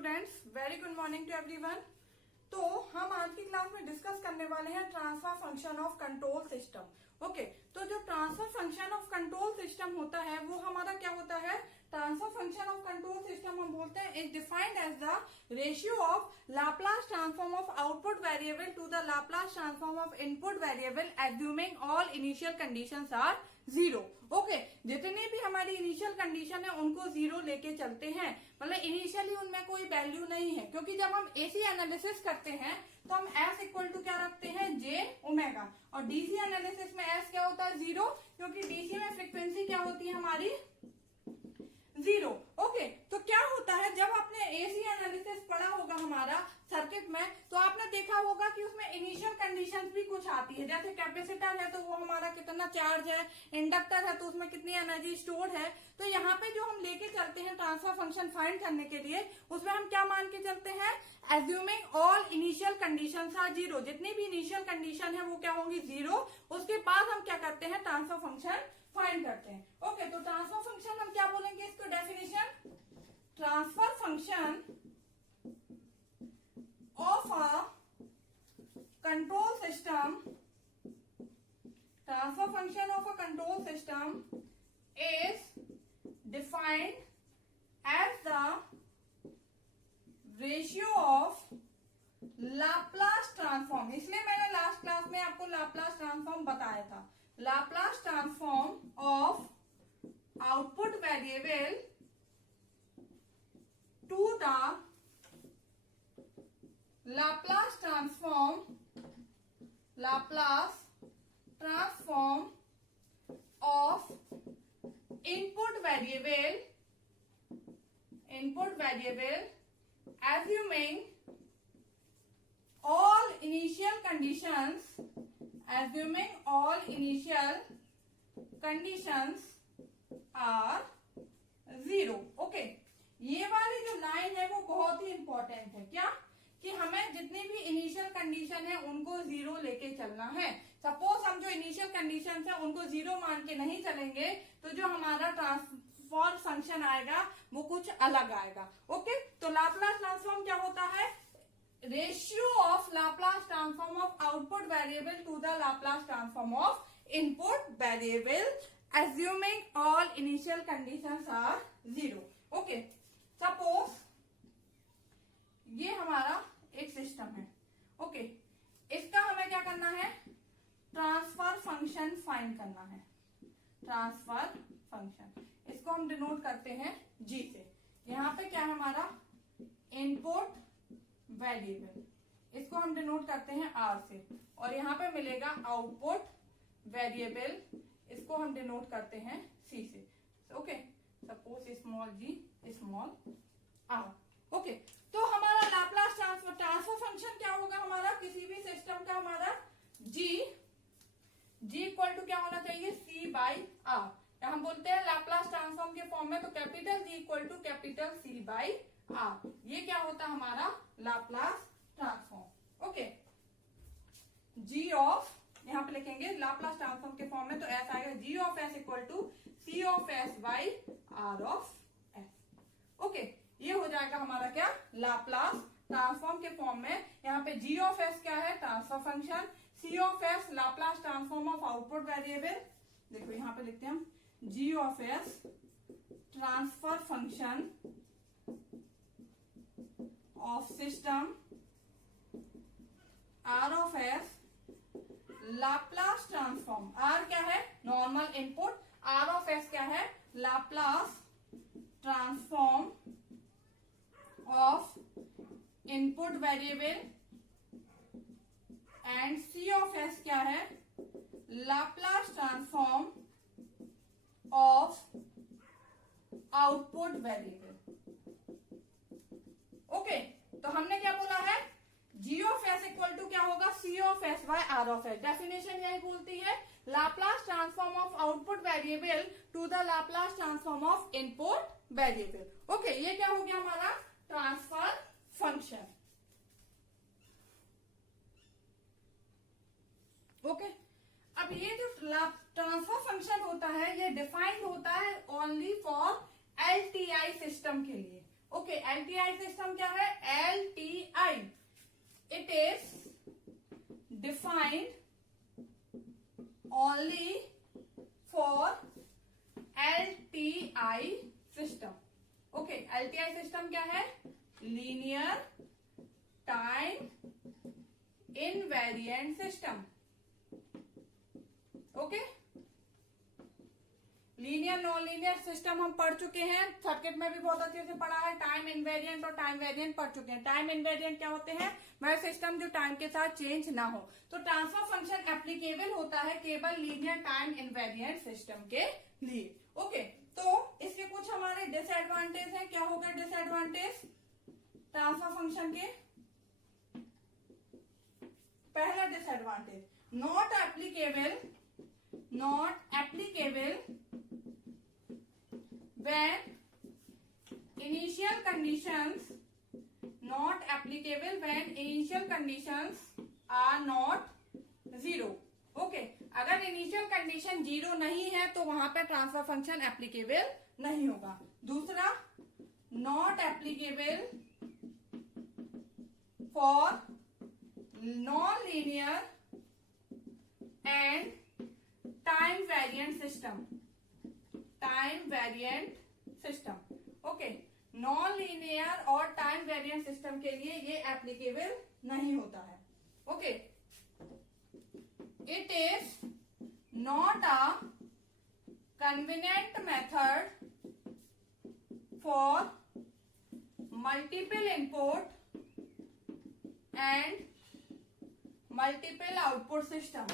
Students, very good morning to everyone. तो हम आज की क्लास में डिस्कस करने वाले हैं transfer function of control system. Okay, तो जो transfer function of control system होता है वो हमारा क्या होता है? Transfer function of control system हम बोलते हैं is defined as the ratio of Laplace transform of output variable to the Laplace transform of input variable assuming all initial conditions are zero. Okay, जितनी भी हमारी इनिशियल कंडीशन है उनको zero लेके चलते हैं, मतलब इनिशियली उनमें कोई वैल्यू नहीं है, क्योंकि जब हम एसी एनालिसिस करते हैं तो हम एस इक्वल टू क्या रखते हैं? जे ओमेगा। और डीसी एनालिसिस में एस क्या होता है? जीरो, क्योंकि डीसी में फ्रीक्वेंसी क्या होती है हमारी? जीरो। ओके, तो क्या होता है जब आपने एसी एनालिसिस पढ़ा होगा हमारा सर्किट में, तो आपने देखा होगा कि उसमें इनिशियल कंडीशंस भी कुछ आती है, जैसे कैपेसिटर है तो वो हमारा कितना चार्ज है, इंडक्टर है तो उसमें कितनी एनर्जी स्टोर है। तो यहाँ पे जो हम लेके चलते हैं ट्रांसफर फंक्शन फाइंड करने के लिए, उसमें हम क्या मान के चलते हैं? Assuming all initial conditions are zero. जितनी भी इनिशियल कंडीशन है वो क्या होंगी? जीरो। उसके बाद हम क्या करते हैं? ट्रांसफर फंक्शन फाइंड करते हैं। ओके, तो ट्रांसफर फंक्शन हम क्या बोलेंगे इसको? Definition, transfer function of a control system, transfer function of a control system is defined as the ratio of Laplace transform. इसलिए मैंने लास्ट क्लास में आपको लाप्लास ट्रांसफॉर्म बताया था। Laplace transform of output variable to the Laplace transform of input variable assuming all initial conditions are zero. Okay, ये वाली जो line है वो बहुत ही इंपॉर्टेंट है। क्या? कि हमें जितनी भी इनिशियल कंडीशन है उनको जीरो लेके चलना है। सपोज हम जो इनिशियल कंडीशन है उनको जीरो मान के नहीं चलेंगे तो जो हमारा ट्रांसफर फंक्शन आएगा वो कुछ अलग आएगा। ओके, तो लाप्लास ट्रांसफॉर्म क्या होता है? Ratio of Laplace transform of output variable to the Laplace transform of input variable assuming all initial conditions are zero। Okay, suppose ये हमारा एक सिस्टम है। ओके, इसका हमें क्या करना है? ट्रांसफर फंक्शन फाइंड करना है। ट्रांसफर फंक्शन, इसको हम डिनोट करते हैं जी से। यहाँ पे क्या है हमारा? इनपुट वेरिएबल, इसको हम डिनोट करते हैं आर से। और यहाँ पे मिलेगा आउटपुट वेरिएबल, इसको हम डिनोट करते हैं सी से। Okay, suppose small G small R. Okay, तो हमारा लाप्लास ट्रांसफर फंक्शन क्या होगा हमारा? किसी भी सिस्टम का हमारा जी इक्वल टू क्या होना चाहिए? C by R. हम बोलते हैं लाप्लास ट्रांसफॉर्म के फॉर्म में तो capital G equal to capital C by R. ये क्या होता है हमारा? Laplace transform. Okay, G of, यहां पे लिखेंगे लाप्लास ट्रांसफॉर्म के फॉर्म में तो एस आएगा, G of S equal to C of S by R of S. Okay, ये हो जाएगा हमारा क्या? लाप्लास ट्रांसफॉर्म के फॉर्म में। यहाँ पे जी ऑफ एस क्या है? Transfer function. C of S Laplace transform of output variable. देखो यहाँ पे लिखते हैं हम G of S transfer function of system, R of S Laplace transform. R क्या है? Normal input. R of S क्या है? Laplace transform of input variable. And C of S क्या है? Laplace transform of output variable. Okay, तो हमने क्या बोला है? G of S equal to क्या होगा? C of S by R of S. Definition यही बोलती है Laplace transform of output variable to the Laplace transform of input variable. Okay, ये क्या हो गया हमारा? Transfer function. ओके, अब ये जो ट्रांसफर फंक्शन होता है ये डिफाइंड होता है ओनली फॉर एलटीआई सिस्टम के लिए। ओके, एलटीआई सिस्टम क्या है? LTI, it is defined only for LTI system. Okay, LTI system क्या है? Linear time invariant system. Okay, linear non linear system हम पढ़ चुके हैं, सर्किट में भी बहुत अच्छे से पढ़ा है। टाइम इनवेरिएंट और टाइम वेरिएंट पढ़ चुके हैं। टाइम इनवेरिएंट क्या होते हैं? वह सिस्टम जो टाइम के साथ चेंज ना हो। तो ट्रांसफर फंक्शन एप्लीकेबल होता है केवल लीनियर टाइम इनवेरिएंट सिस्टम के लिए। ओके, तो इसके कुछ हमारे डिसएडवांटेज हैं। क्या होगा डिसएडवांटेज ट्रांसफर फंक्शन के? पहला disadvantage, not applicable when initial conditions are not zero। Okay, अगर इनिशियल कंडीशन जीरो नहीं है तो वहां पे ट्रांसफर फंक्शन एप्लीकेबल नहीं होगा। दूसरा, not applicable for non linear and time variant system. Okay, non linear और टाइम वेरिएंट सिस्टम के लिए ये एप्लीकेबल नहीं होता है। Okay, it is not a convenient method for multiple input and multiple output system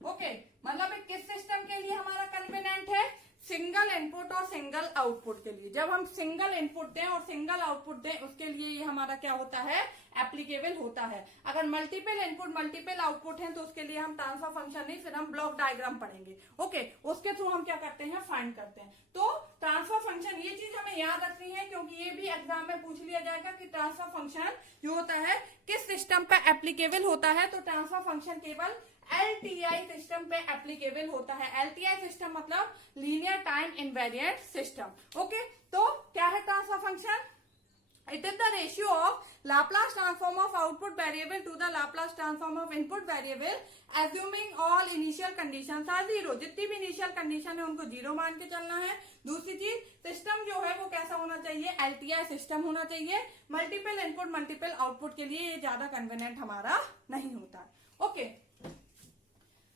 okay, मतलब किस system के लिए हमारा कन्वीनियंट है? सिंगल इनपुट और सिंगल आउटपुट के लिए। जब हम सिंगल इनपुट दें और सिंगल आउटपुट दें उसके लिए ये हमारा क्या होता है? एप्लीकेबल होता है। अगर मल्टीपल इनपुट मल्टीपल आउटपुट है तो उसके लिए हम ट्रांसफर फंक्शन नहीं, फिर हम ब्लॉक डायग्राम पढ़ेंगे। ओके, उसके थ्रू हम क्या करते हैं? फाइंड करते हैं। तो ट्रांसफर फंक्शन, ये चीज हमें याद रखनी है क्योंकि ये भी एग्जाम में पूछ लिया जाएगा कि ट्रांसफर फंक्शन जो होता है किस सिस्टम पे एप्लीकेबल होता है। तो ट्रांसफर फंक्शन केवल एलटीआई सिस्टम पे एप्लीकेबल होता है। एलटीआई सिस्टम मतलब linear time invariant system. Okay, तो क्या है transfer function? It is the ratio of Laplace transform of output variable to the Laplace transform of input variable assuming all initial conditions are zero। जितनी भी initial condition है उनको zero मान के चलना है। दूसरी चीज, सिस्टम जो है वो कैसा होना चाहिए? एलटीआई सिस्टम होना चाहिए। मल्टीपल इनपुट मल्टीपल आउटपुट के लिए ये ज्यादा कन्वीनियंट हमारा नहीं होता। ओके,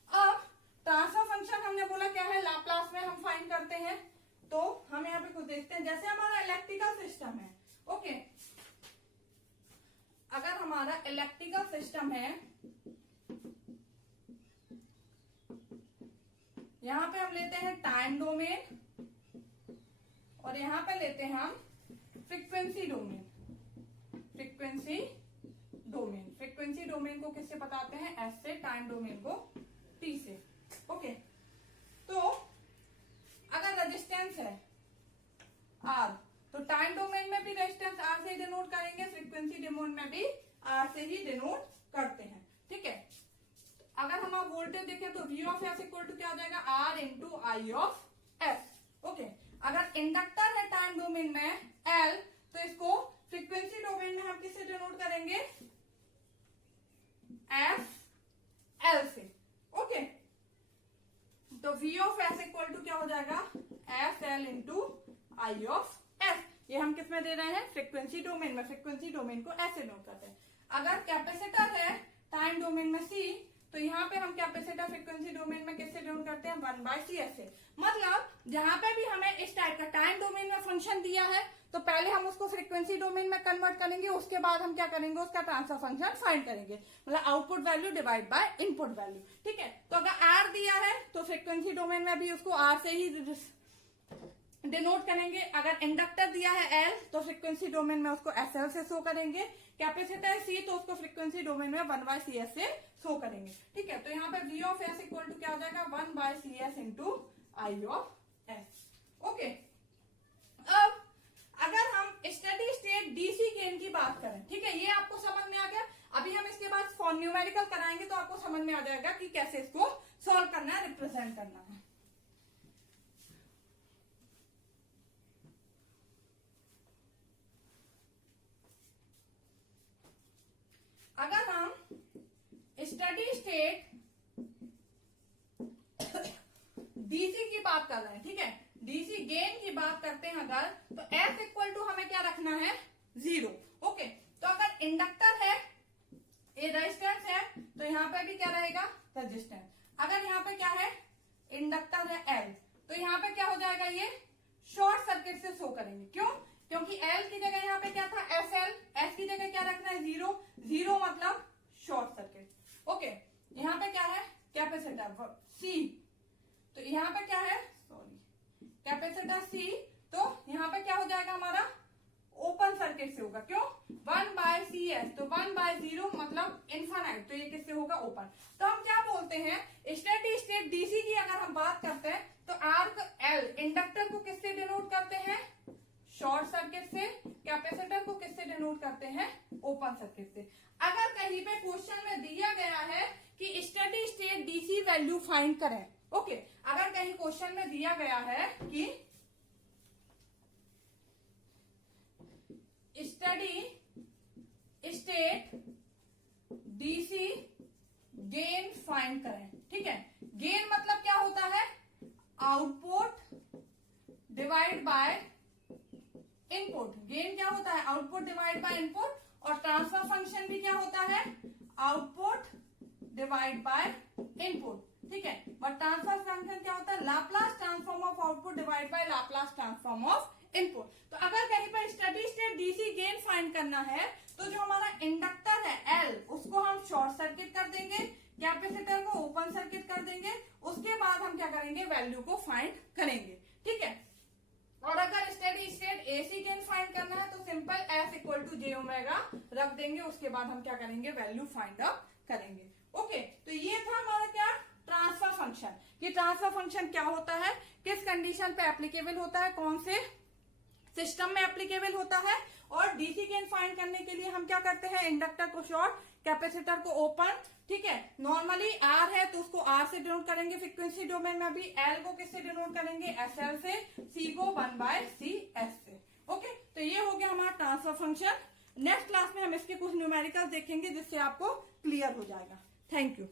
अब ट्रांसफर फंक्शन हमने बोला क्या है? लाप्लास में हम फाइंड करते हैं। तो हम यहाँ पे कुछ देखते हैं, जैसे हमारा इलेक्ट्रिकल सिस्टम है। ओके, अगर हमारा इलेक्ट्रिकल सिस्टम है, यहां पे हम लेते हैं टाइम डोमेन और यहां पे लेते हैं हम फ्रीक्वेंसी डोमेन। फ्रीक्वेंसी डोमेन को किससे बताते हैं? एस से, टाइम डोमेन को टी से। ओके, तो अगर रेजिस्टेंस है आर तो टाइम डोमेन में भी रेजिस्टेंस आर से डिनोट करेंगे, फ्रीक्वेंसी डोमेन में भी आर से ही डिनोट करते हैं। ठीक है, अगर हम आप वोल्टेज देखें तो V of S equal to क्या हो जाएगा? R into I of S. Okay, अगर इंडक्टर है टाइम डोमेन में L तो इसको फ्रीक्वेंसी डोमेन में हम किससे डिनोट करेंगे? एफ एल से। ओके, तो V of S equal to क्या हो जाएगा? F L into I of S. ये हम किस में दे रहे हैं? फ्रीक्वेंसी डोमेन में। फ्रीक्वेंसी डोमेन को ऐसे नोट करते हैं। अगर कैपेसिटर है टाइम डोमेन में C तो यहाँ पे हम कैपेसिटर फ्रीक्वेंसी डोमेन में किससे डिनोट करते हैं? 1/CS से। मतलब जहां पे भी हमें इस टाइप का टाइम डोमेन में फंक्शन दिया है तो पहले हम उसको फ्रीक्वेंसी डोमेन में कन्वर्ट करेंगे, उसके बाद हम क्या करेंगे? उसका ट्रांसफर फंक्शन फाइंड करेंगे, मतलब output value divide by input value. ठीक है, तो अगर R दिया है तो फ्रीक्वेंसी डोमेन में भी उसको R से ही डिनोट करेंगे। अगर इंडक्टर दिया है L तो फ्रीक्वेंसी डोमेन में उसको SL से शो करेंगे। कैपेसिटर C तो उसको फ्रीक्वेंसी डोमेन में 1/CS से शो करेंगे। ठीक है, तो यहाँ पे V of S equal to क्या हो जाएगा? 1/CS into I of S. Okay, अब अगर हम स्टेडी स्टेट डीसी गेन की बात करें, ठीक है, ये आपको समझ में आ गया। अभी हम इसके बाद न्यूमेरिकल कराएंगे तो आपको समझ में आ जाएगा कि कैसे इसको सॉल्व करना है, रिप्रेजेंट करना है। अगर हम स्टडी स्टेट डीसी की बात कर रहे हैं, ठीक है, डीसी गेन की बात करते हैं अगर, तो एस इक्वल टू हमें क्या रखना है, 0। ओके, तो अगर इंडक्टर है, ए रेजिस्टेंस है, तो यहाँ पे भी क्या रहेगा, रेजिस्टेंस। अगर यहाँ पे क्या है, इंडक्टर है एल, तो यहाँ पे क्या हो जाएगा, ये शॉर्ट सर्किट से शो करेंगे। क्यों? क्योंकि एल की जगह यहाँ पे क्या था, एस एल, एस की जगह क्या रखना है, 0, 0 मतलब शॉर्ट सर्किट। ओके, यहाँ पे क्या है, कैपेसिटर सी, तो यहाँ पे क्या है, सॉरी, कैपेसिटर सी, तो यहाँ पे क्या हो जाएगा हमारा, ओपन सर्किट से होगा। क्यों? 1/CS, तो 1/0 मतलब इन्फानाइट, तो ये किससे होगा, ओपन। तो हम क्या बोलते हैं, स्टेडी स्टेट डीसी की अगर हम बात करते हैं, तो आर्क एल इंडक्टर को किससे डिनोट करते हैं, शॉर्ट सर्किट से। कैपेसिटर को किससे डिनोट करते हैं, ओपन सर्किट से। अगर कहीं पे क्वेश्चन में दिया गया है कि steady state DC value find करें, ओके, अगर कहीं क्वेश्चन में दिया गया है कि steady state DC gain find करें, ठीक है, गेन मतलब क्या होता है, output divide by input. Gain क्या होता है, आउटपुट डिवाइड बाय इनपुट, और ट्रांसफर फंक्शन भी क्या होता है, आउटपुट डिवाइड बाय इनपुट, ठीक है। बट ट्रांसफर फंक्शन क्या होता है, Laplace transform of output divide by Laplace transform of input. तो अगर कहीं पर steady state DC gain find करना है, तो जो हमारा इंडक्टर है एल, उसको हम शॉर्ट सर्किट कर देंगे, कैपेसिटर को ओपन सर्किट कर देंगे, उसके बाद हम क्या करेंगे, वैल्यू को फाइंड करेंगे, ठीक है। और अगर steady state AC gain find करना है, तो simple S equal to J omega रख देंगे, उसके बाद हम क्या करेंगे, वैल्यू फाइंड आउट करेंगे। ओके, तो ये था हमारा क्या, ट्रांसफर फंक्शन। कि ट्रांसफर फंक्शन क्या होता है, किस कंडीशन पे एप्लीकेबल होता है, कौन से सिस्टम में एप्लीकेबल होता है। और डीसी गेन फाइंड करने के लिए हम क्या करते हैं, इंडक्टर को शॉर्ट, कैपेसिटर को ओपन, ठीक है। नॉर्मली आर है तो उसको आर से डिनोट करेंगे, फ्रीक्वेंसी डोमेन में भी एल को किससे डिनोट करेंगे, एस एल से, सी को 1/CS से। ओके, तो ये हो गया हमारा ट्रांसफर फंक्शन। नेक्स्ट क्लास में हम इसके कुछ न्यूमेरिकल्स देखेंगे जिससे आपको क्लियर हो जाएगा। Thank you.